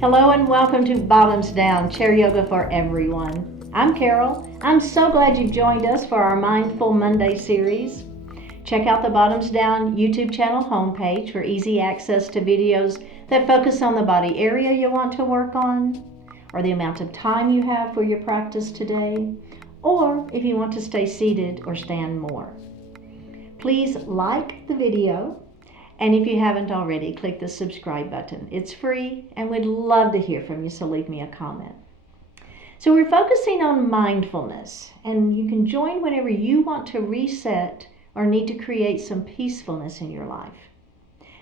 Hello and welcome to Bottoms Down, Chair Yoga for Everyone. I'm Carol. I'm so glad you've joined us for our Mindful Monday series. Check out the Bottoms Down YouTube channel homepage for easy access to videos that focus on the body area you want to work on, or the amount of time you have for your practice today, or if you want to stay seated or stand more. Please like the video. And if you haven't already, click the subscribe button. It's free and we'd love to hear from you, so leave me a comment. So we're focusing on mindfulness, and you can join whenever you want to reset or need to create some peacefulness in your life.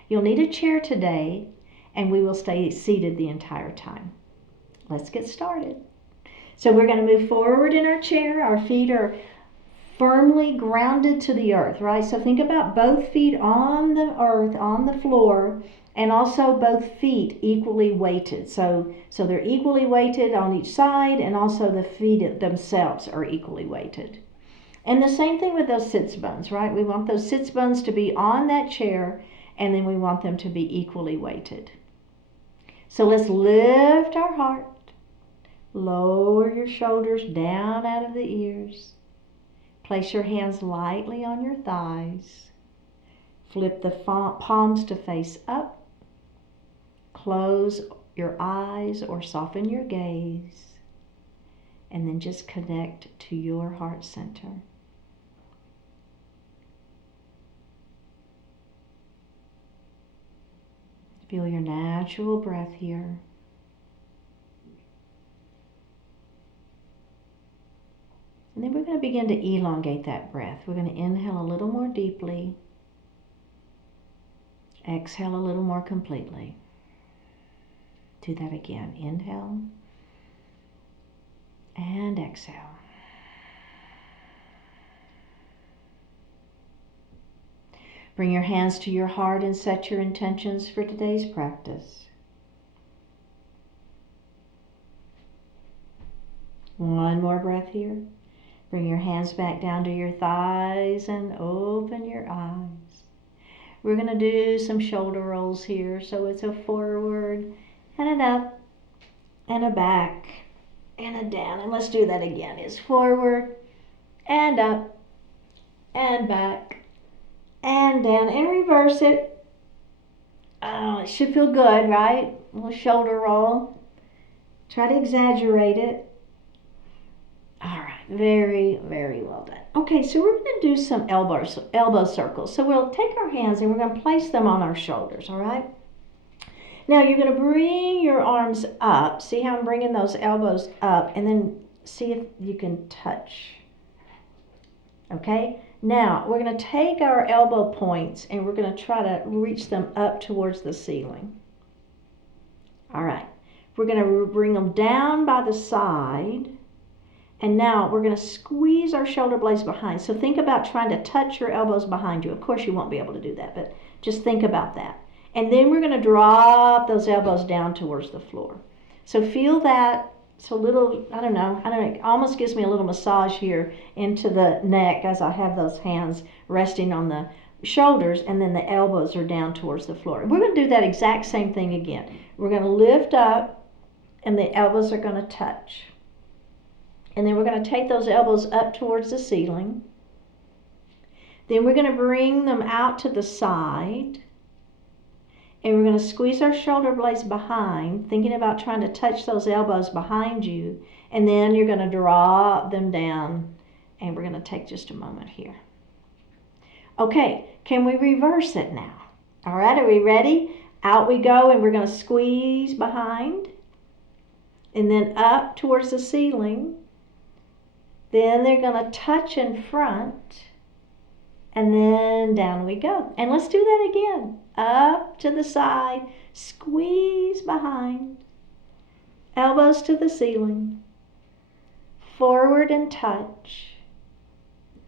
You'll need a chair today, and we will stay seated the entire time. Let's get started. So we're going to move forward in our chair. Our feet are firmly grounded to the earth, right? So think about both feet on the earth, on the floor, and also both feet equally weighted. So they're equally weighted on each side, and also the feet themselves are equally weighted. And the same thing with those sits bones, right? We want those sits bones to be on that chair, and then we want them to be equally weighted. So let's lift our heart, lower your shoulders down out of the ears. Place your hands lightly on your thighs. Flip the palms to face up. Close your eyes or soften your gaze. And then just connect to your heart center. Feel your natural breath here. And then we're going to begin to elongate that breath. We're going to inhale a little more deeply. Exhale a little more completely. Do that again. Inhale and exhale. Bring your hands to your heart and set your intentions for today's practice. One more breath here. Bring your hands back down to your thighs and open your eyes. We're going to do some shoulder rolls here. So it's a forward and an up and a back and a down. And let's do that again. It's forward and up and back and down. And reverse it. Oh, it should feel good, right? A little shoulder roll. Try to exaggerate it. All right, very, very well done. Okay, so we're going to do some elbow circles. So we'll take our hands and we're going to place them on our shoulders, all right? Now you're going to bring your arms up. See how I'm bringing those elbows up, and then see if you can touch. Okay? Now we're going to take our elbow points and we're going to try to reach them up towards the ceiling. All right. We're going to bring them down by the side. And now we're going to squeeze our shoulder blades behind. So think about trying to touch your elbows behind you. Of course you won't be able to do that, but just think about that. And then we're going to drop those elbows down towards the floor. So feel that. It's a little, I don't know, it almost gives me a little massage here into the neck as I have those hands resting on the shoulders, and then the elbows are down towards the floor. We're going to do that exact same thing again. We're going to lift up and the elbows are going to touch. And then we're going to take those elbows up towards the ceiling. Then we're going to bring them out to the side. And we're going to squeeze our shoulder blades behind, thinking about trying to touch those elbows behind you. And then you're going to drop them down. And we're going to take just a moment here. Okay, can we reverse it now? All right, are we ready? Out we go, and we're going to squeeze behind. And then up towards the ceiling. Then they're going to touch in front, and then down we go. And let's do that again. Up to the side, squeeze behind, elbows to the ceiling, forward and touch,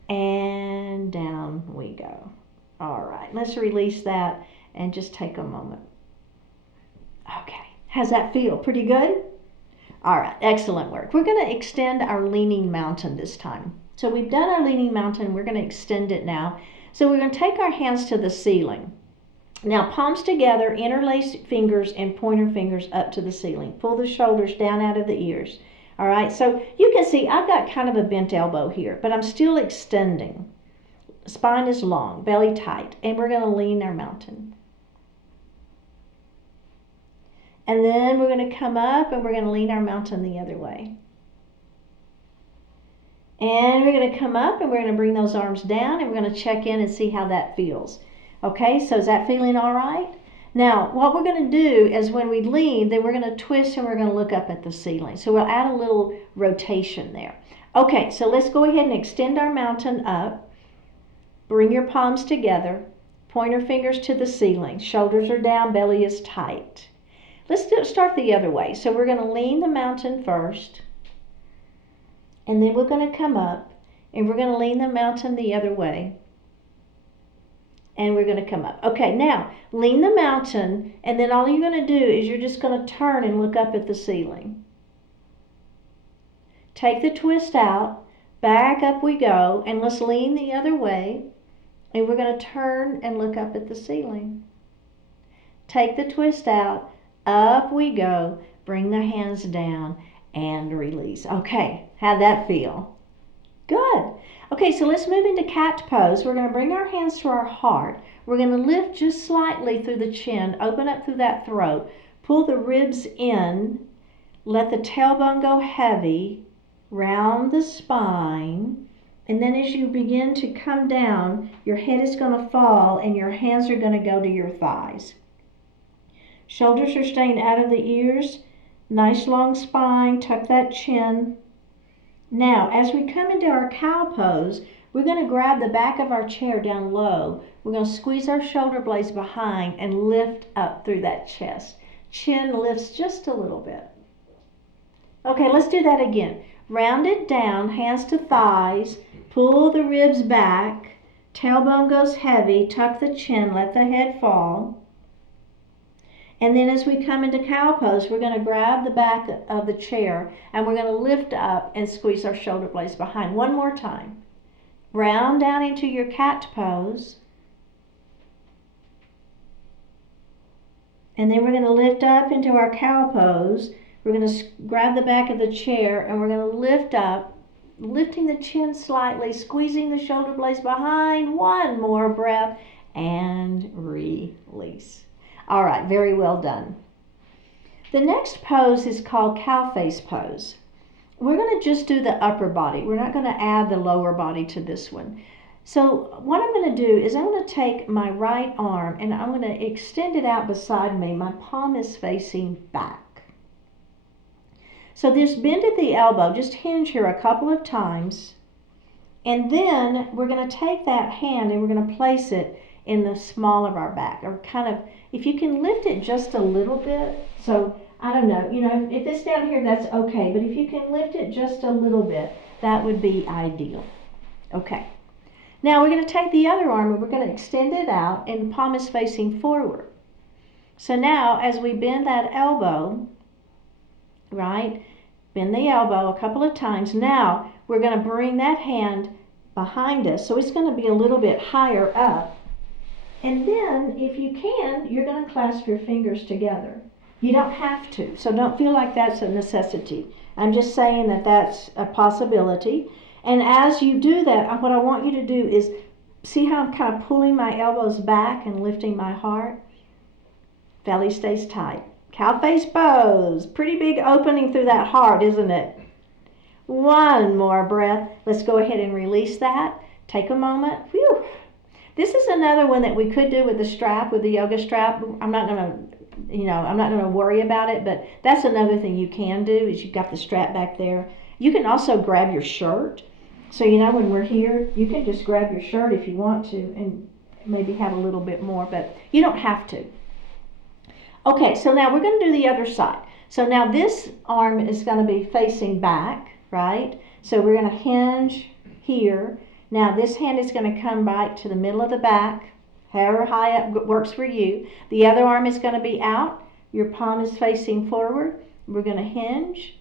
and down we go. All right, let's release that and just take a moment. Okay, how's that feel? Pretty good? All right, excellent work. We're going to extend our leaning mountain this time. So we've done our leaning mountain. We're going to extend it now. So we're going to take our hands to the ceiling. Now, palms together, interlace fingers and pointer fingers up to the ceiling. Pull the shoulders down out of the ears. All right, so you can see I've got kind of a bent elbow here, but I'm still extending. Spine is long, belly tight, and we're going to lean our mountain. And then we're going to come up and we're going to lean our mountain the other way. And we're going to come up and we're going to bring those arms down and we're going to check in and see how that feels. Okay, so is that feeling all right? Now, what we're going to do is when we lean, then we're going to twist and we're going to look up at the ceiling. So we'll add a little rotation there. Okay, so let's go ahead and extend our mountain up. Bring your palms together. Pointer fingers to the ceiling. Shoulders are down, belly is tight. Let's start the other way. So we're going to lean the mountain first. And then we're going to come up and we're going to lean the mountain the other way. And we're going to come up. Okay, now lean the mountain and then all you're going to do is you're just going to turn and look up at the ceiling. Take the twist out, back up we go, and let's lean the other way. And we're going to turn and look up at the ceiling. Take the twist out, up we go, bring the hands down and release. Okay, how'd that feel? Good. Okay, so let's move into cat pose. We're going to bring our hands to our heart. We're going to lift just slightly through the chin, open up through that throat, pull the ribs in, let the tailbone go heavy, round the spine, and then as you begin to come down, your head is going to fall and your hands are going to go to your thighs. Shoulders are staying out of the ears. Nice long spine, tuck that chin. Now, as we come into our cow pose, we're going to grab the back of our chair down low. We're going to squeeze our shoulder blades behind and lift up through that chest. Chin lifts just a little bit. Okay, let's do that again. Round it down, hands to thighs, pull the ribs back, tailbone goes heavy, tuck the chin, let the head fall. And then as we come into cow pose, we're going to grab the back of the chair and we're going to lift up and squeeze our shoulder blades behind. One more time. Round down into your cat pose. And then we're going to lift up into our cow pose. We're going to grab the back of the chair and we're going to lift up, lifting the chin slightly, squeezing the shoulder blades behind. One more breath and release. All right, very well done. The next pose is called cow face pose. We're going to just do the upper body. We're not going to add the lower body to this one. So what I'm going to do is I'm going to take my right arm and I'm going to extend it out beside me. My palm is facing back. So this bend at the elbow, just hinge here a couple of times. And then we're going to take that hand and we're going to place it in the small of our back, or kind of, if you can lift it just a little bit. So I don't know, if it's down here, that's okay, but if you can lift it just a little bit, that would be ideal. Okay, now we're going to take the other arm and we're going to extend it out and the palm is facing forward. So now as we bend that elbow, right, bend the elbow a couple of times. Now we're going to bring that hand behind us, so it's going to be a little bit higher up. And then, if you can, you're going to clasp your fingers together. You don't have to, so don't feel like that's a necessity. I'm just saying that that's a possibility. And as you do that, what I want you to do is, see how I'm kind of pulling my elbows back and lifting my heart? Belly stays tight. Cow face pose. Pretty big opening through that heart, isn't it? One more breath. Let's go ahead and release that. Take a moment. Whew. This is another one that we could do with the strap, with the yoga strap. I'm not going to worry about it, but that's another thing you can do is you've got the strap back there. You can also grab your shirt. So, when we're here, you can just grab your shirt if you want to and maybe have a little bit more, but you don't have to. Okay, so now we're going to do the other side. So now this arm is going to be facing back, right? So we're going to hinge here. Now this hand is going to come right to the middle of the back, however high up works for you. The other arm is going to be out. Your palm is facing forward. We're going to hinge.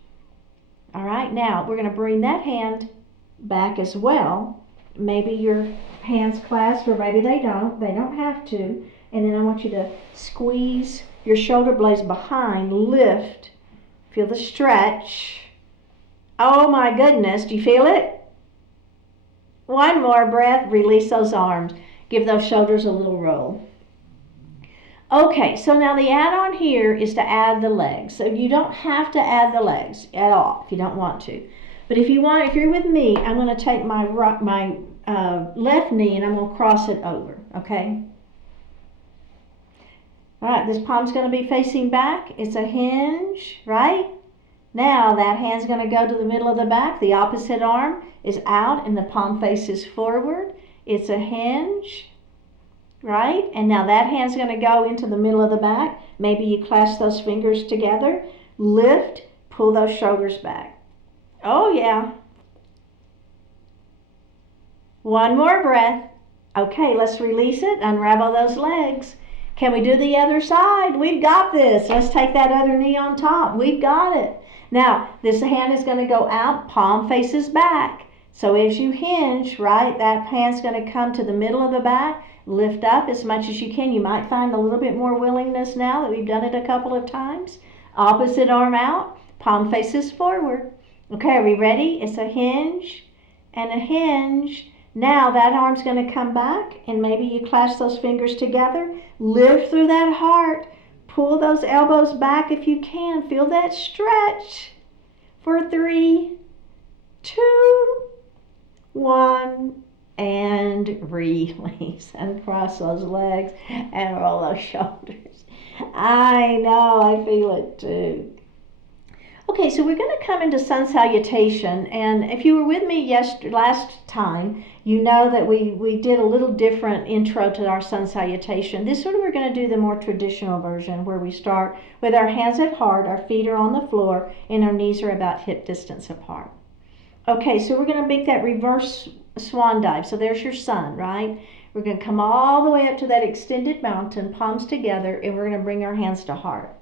All right, now we're going to bring that hand back as well. Maybe your hands clasp or maybe they don't. They don't have to. And then I want you to squeeze your shoulder blades behind, lift, feel the stretch. Oh my goodness, do you feel it? One more breath, release those arms. Give those shoulders a little roll. Okay, so now the add-on here is to add the legs. So you don't have to add the legs at all if you don't want to. But if you want, if you're with me, I'm going to take my left knee and I'm going to cross it over, okay? All right, this palm's going to be facing back. It's a hinge, right? Now that hand's going to go to the middle of the back. The opposite arm is out and the palm faces forward. It's a hinge, right? And now that hand's going to go into the middle of the back. Maybe you clasp those fingers together. Lift, pull those shoulders back. Oh yeah. One more breath. Okay, let's release it. Unravel those legs. Can we do the other side? We've got this. Let's take that other knee on top. We've got it. Now, this hand is going to go out, palm faces back. So as you hinge, right, that hand's going to come to the middle of the back, lift up as much as you can. You might find a little bit more willingness now that we've done it a couple of times. Opposite arm out, palm faces forward. Okay, are we ready? It's a hinge and a hinge. Now that arm's going to come back and maybe you clasp those fingers together. Lift through that heart. Pull those elbows back if you can. Feel that stretch. For 3, 2, 1, and release. And cross those legs and roll those shoulders. I know, I feel it too. Okay, so we're going to come into sun salutation, and if you were with me last time, you know that we did a little different intro to our sun salutation. This one we're going to do the more traditional version where we start with our hands at heart, our feet are on the floor, and our knees are about hip distance apart. Okay, so we're going to make that reverse swan dive. So there's your sun, right? We're going to come all the way up to that extended mountain, palms together, and we're going to bring our hands to heart.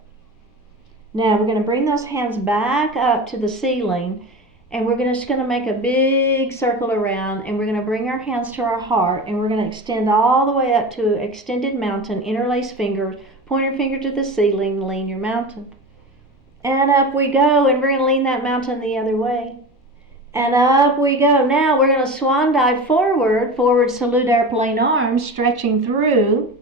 Now we're going to bring those hands back up to the ceiling and we're just going to make a big circle around and we're going to bring our hands to our heart and we're going to extend all the way up to extended mountain, interlace fingers, pointer finger to the ceiling, lean your mountain. And up we go and we're going to lean that mountain the other way. And up we go. Now we're going to swan dive forward salute airplane arms, stretching through.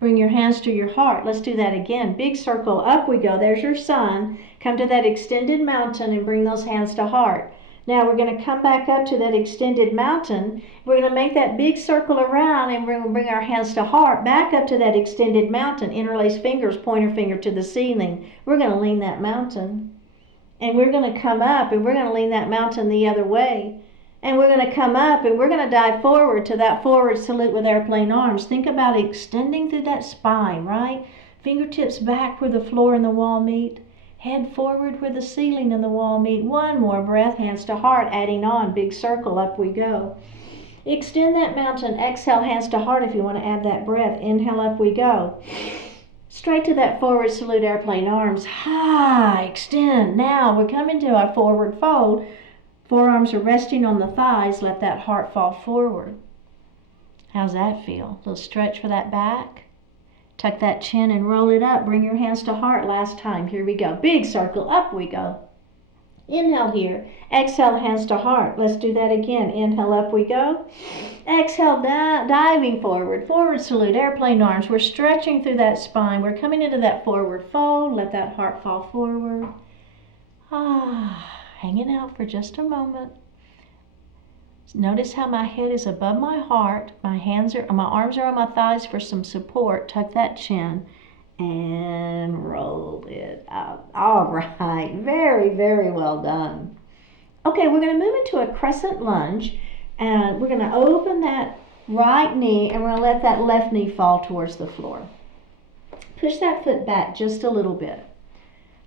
Bring your hands to your heart. Let's do that again. Big circle, up we go. There's your sun. Come to that extended mountain and bring those hands to heart. Now we're going to come back up to that extended mountain. We're going to make that big circle around and we're going to bring our hands to heart. Back up to that extended mountain. Interlace fingers, pointer finger to the ceiling. We're going to lean that mountain. And we're going to come up and we're going to lean that mountain the other way. And we're going to come up and we're going to dive forward to that forward salute with airplane arms. Think about extending through that spine, right? Fingertips back where the floor and the wall meet. Head forward where the ceiling and the wall meet. One more breath, hands to heart, adding on, big circle, up we go. Extend that mountain, exhale, hands to heart if you want to add that breath. Inhale, up we go. Straight to that forward salute, airplane arms. High, extend. Now we're coming to our forward fold. Forearms are resting on the thighs. Let that heart fall forward. How's that feel? A little stretch for that back. Tuck that chin and roll it up. Bring your hands to heart. Last time. Here we go. Big circle. Up we go. Inhale here. Exhale, hands to heart. Let's do that again. Inhale, up we go. Exhale, diving forward. Forward salute, airplane arms. We're stretching through that spine. We're coming into that forward fold. Let that heart fall forward. Hanging out for just a moment. Notice how my head is above my heart. My arms are on my thighs for some support. Tuck that chin and roll it up. All right, very, very well done. Okay, we're going to move into a crescent lunge and we're going to open that right knee and we're going to let that left knee fall towards the floor. Push that foot back just a little bit.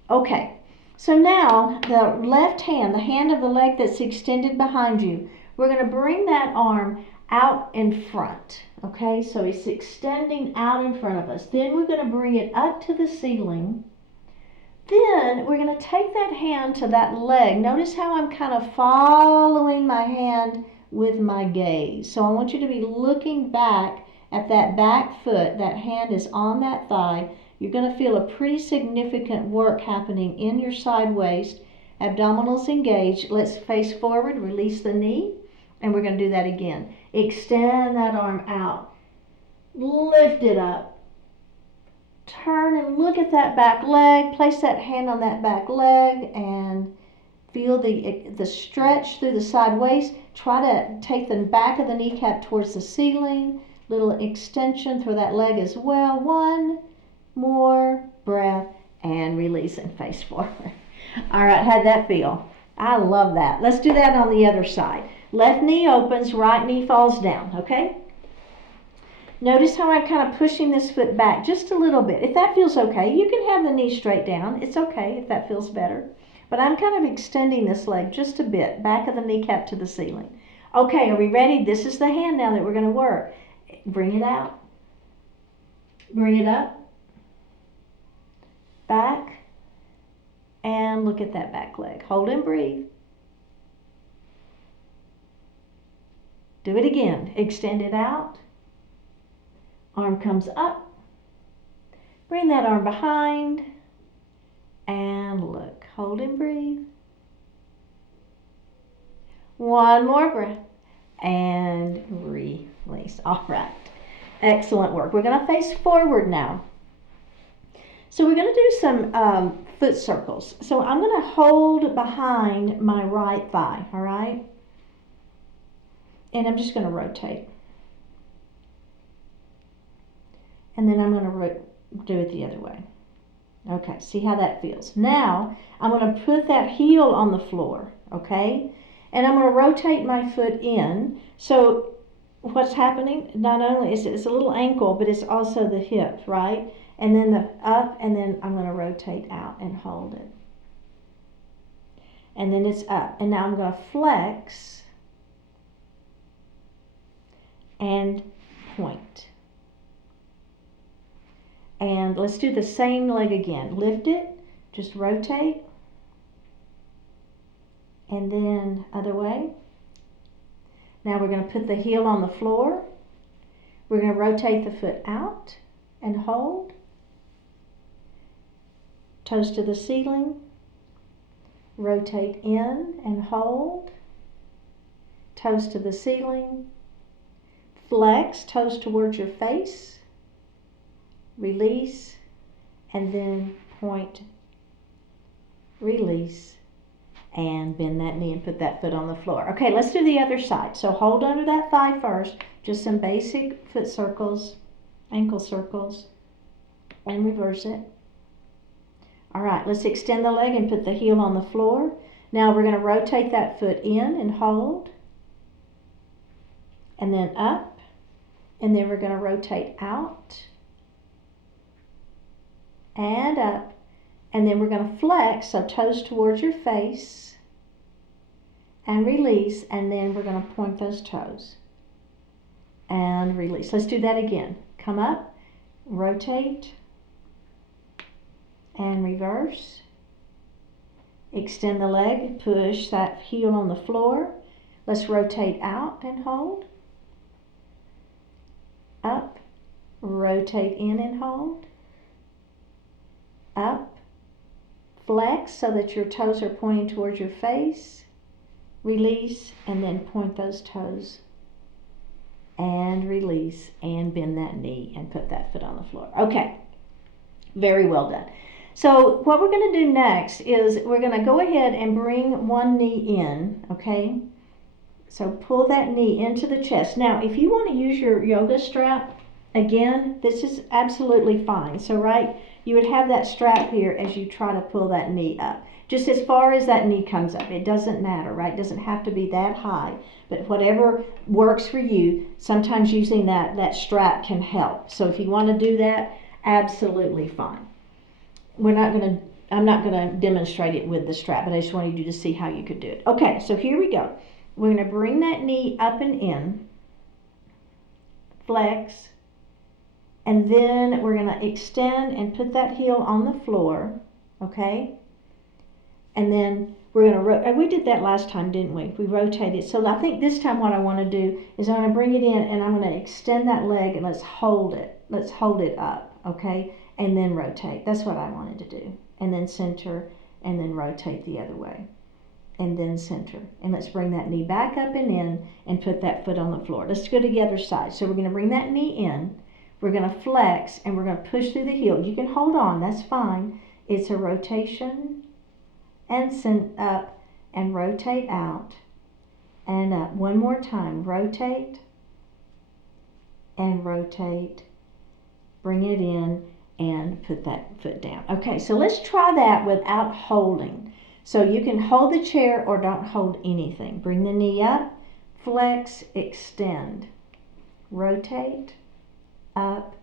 Okay. So now, the left hand, the hand of the leg that's extended behind you, we're going to bring that arm out in front, okay? So it's extending out in front of us. Then we're going to bring it up to the ceiling. Then we're going to take that hand to that leg. Notice how I'm kind of following my hand with my gaze. So I want you to be looking back at that back foot, that hand is on that thigh, you're going to feel a pretty significant work happening in your side waist. Abdominals engaged. Let's face forward, release the knee, and we're going to do that again. Extend that arm out. Lift it up. Turn and look at that back leg. Place that hand on that back leg and feel the stretch through the side waist. Try to take the back of the kneecap towards the ceiling. Little extension through that leg as well. One more breath and release and face forward. All right, how'd that feel? I love that. Let's do that on the other side. Left knee opens, right knee falls down, okay? Notice how I'm kind of pushing this foot back just a little bit. If that feels okay, you can have the knee straight down. It's okay if that feels better. But I'm kind of extending this leg just a bit, back of the kneecap to the ceiling. Okay, are we ready? This is the hand now that we're going to work. Bring it out. Bring it up. Back. And look at that back leg. Hold and breathe. Do it again. Extend it out. Arm comes up. Bring that arm behind. And look. Hold and breathe. One more breath. And release. All right. Excellent work. We're going to face forward now. So we're going to do some foot circles. So I'm going to hold behind my right thigh, all right? And I'm just going to rotate. And then I'm going to do it the other way. Okay, see how that feels. Now, I'm going to put that heel on the floor, okay? And I'm going to rotate my foot in. So what's happening? Not only is it's a little ankle, but it's also the hip, right? And then the up, and then I'm going to rotate out and hold it. And then it's up. And now I'm going to flex and point. And let's do the same leg again. Lift it, just rotate, and then other way. Now we're going to put the heel on the floor. We're going to rotate the foot out and hold. Toes to the ceiling. Rotate in and hold. Toes to the ceiling. Flex, toes towards your face. Release, and then point, release, and bend that knee and put that foot on the floor. Okay, let's do the other side. So hold under that thigh first, just some basic foot circles, ankle circles, and reverse it. All right, let's extend the leg and put the heel on the floor. Now we're going to rotate that foot in and hold, and then up, and then we're going to rotate out, and up, and then we're going to flex, so toes towards your face, and release, and then we're going to point those toes, and release. Let's do that again. Come up, rotate, and reverse. Extend the leg, push that heel on the floor. Let's rotate out and hold. Up, rotate in and hold. Up, flex so that your toes are pointing towards your face, release, and then point those toes, and release, and bend that knee and put that foot on the floor. Okay, very well done. So what we're going to do next is we're going to go ahead and bring one knee in, okay? So pull that knee into the chest. Now, if you want to use your yoga strap, again, this is absolutely fine. So, right, you would have that strap here as you try to pull that knee up. Just as far as that knee comes up. It doesn't matter, right? It doesn't have to be that high. But whatever works for you, sometimes using that strap can help. So if you want to do that, absolutely fine. I'm not going to demonstrate it with the strap, but I just wanted you to see how you could do it. Okay, so here we go. We're going to bring that knee up and in. Flex. And then we're going to extend and put that heel on the floor, okay? And then We're going to, we did that last time, didn't we? We rotated. So I think this time what I want to do is I'm going to bring it in and I'm going to extend that leg and let's hold it. Let's hold it up, okay? And then rotate. That's what I wanted to do. And then center and then rotate the other way. And then center. And let's bring that knee back up and in and put that foot on the floor. Let's go to the other side. So we're going to bring that knee in. We're going to flex and we're going to push through the heel. You can hold on, that's fine. It's a rotation and send up and rotate out and up. One more time. Rotate and rotate. Bring it in and put that foot down. Okay, so let's try that without holding. So you can hold the chair or don't hold anything. Bring the knee up, flex, extend, rotate, up,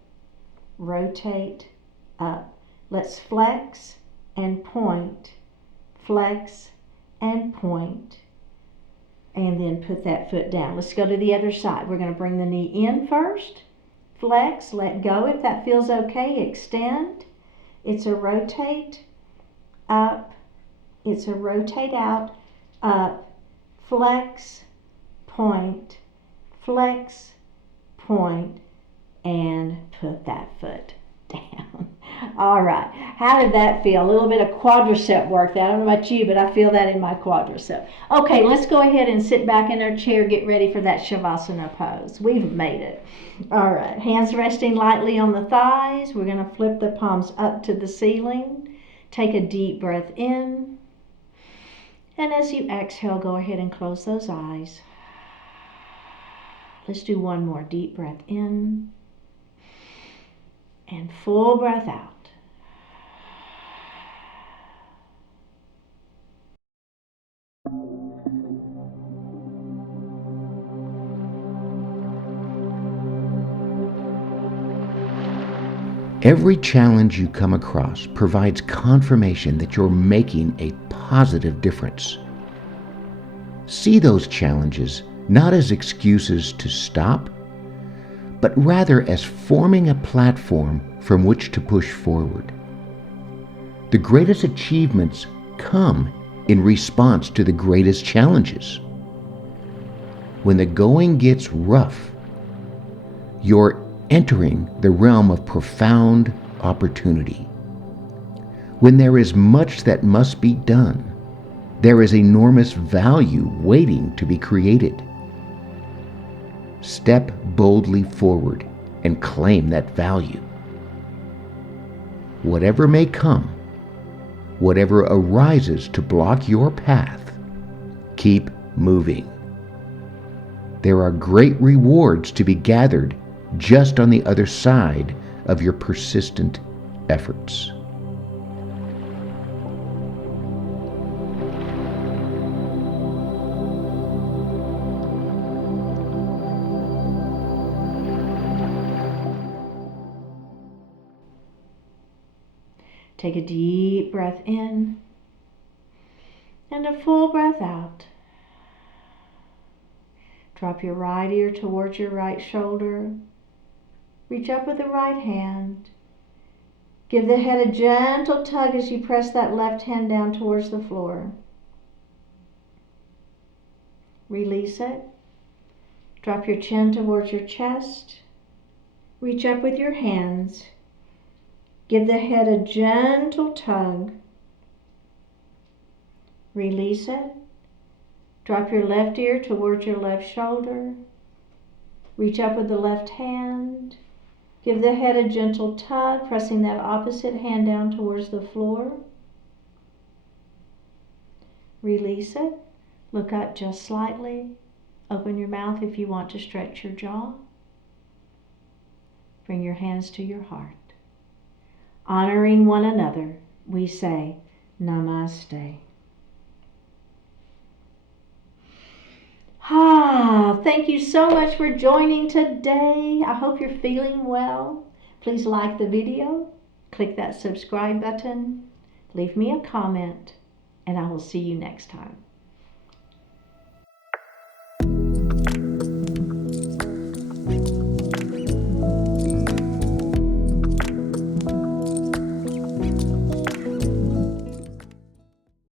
rotate, up. Let's flex and point, flex and point, and then put that foot down. Let's go to the other side. We're going to bring the knee in first, flex, let go if that feels okay, extend. It's a rotate, up, it's a rotate out, up, flex, point, and put that foot down. All right, how did that feel? A little bit of quadricep work. I don't know about you, but I feel that in my quadricep. Okay, let's go ahead and sit back in our chair, get ready for that Shavasana pose. We've made it. All right, hands resting lightly on the thighs. We're going to flip the palms up to the ceiling. Take a deep breath in. And as you exhale, go ahead and close those eyes. Let's do one more deep breath in and full breath out. Every challenge you come across provides confirmation that you're making a positive difference. See those challenges not as excuses to stop, but rather as forming a platform from which to push forward. The greatest achievements come in response to the greatest challenges. When the going gets rough, you're entering the realm of profound opportunity. When there is much that must be done, there is enormous value waiting to be created. Step boldly forward and claim that value. Whatever may come, whatever arises to block your path, keep moving. There are great rewards to be gathered just on the other side of your persistent efforts. Take a deep breath in and a full breath out. Drop your right ear towards your right shoulder. Reach up with the right hand. Give the head a gentle tug as you press that left hand down towards the floor. Release it. Drop your chin towards your chest. Reach up with your hands. Give the head a gentle tug. Release it. Drop your left ear towards your left shoulder. Reach up with the left hand. Give the head a gentle tug, pressing that opposite hand down towards the floor. Release it. Look up just slightly. Open your mouth if you want to stretch your jaw. Bring your hands to your heart. Honoring one another, we say Namaste. Thank you so much for joining today. I hope you're feeling well. Please like the video, click that subscribe button, leave me a comment, and I will see you next time.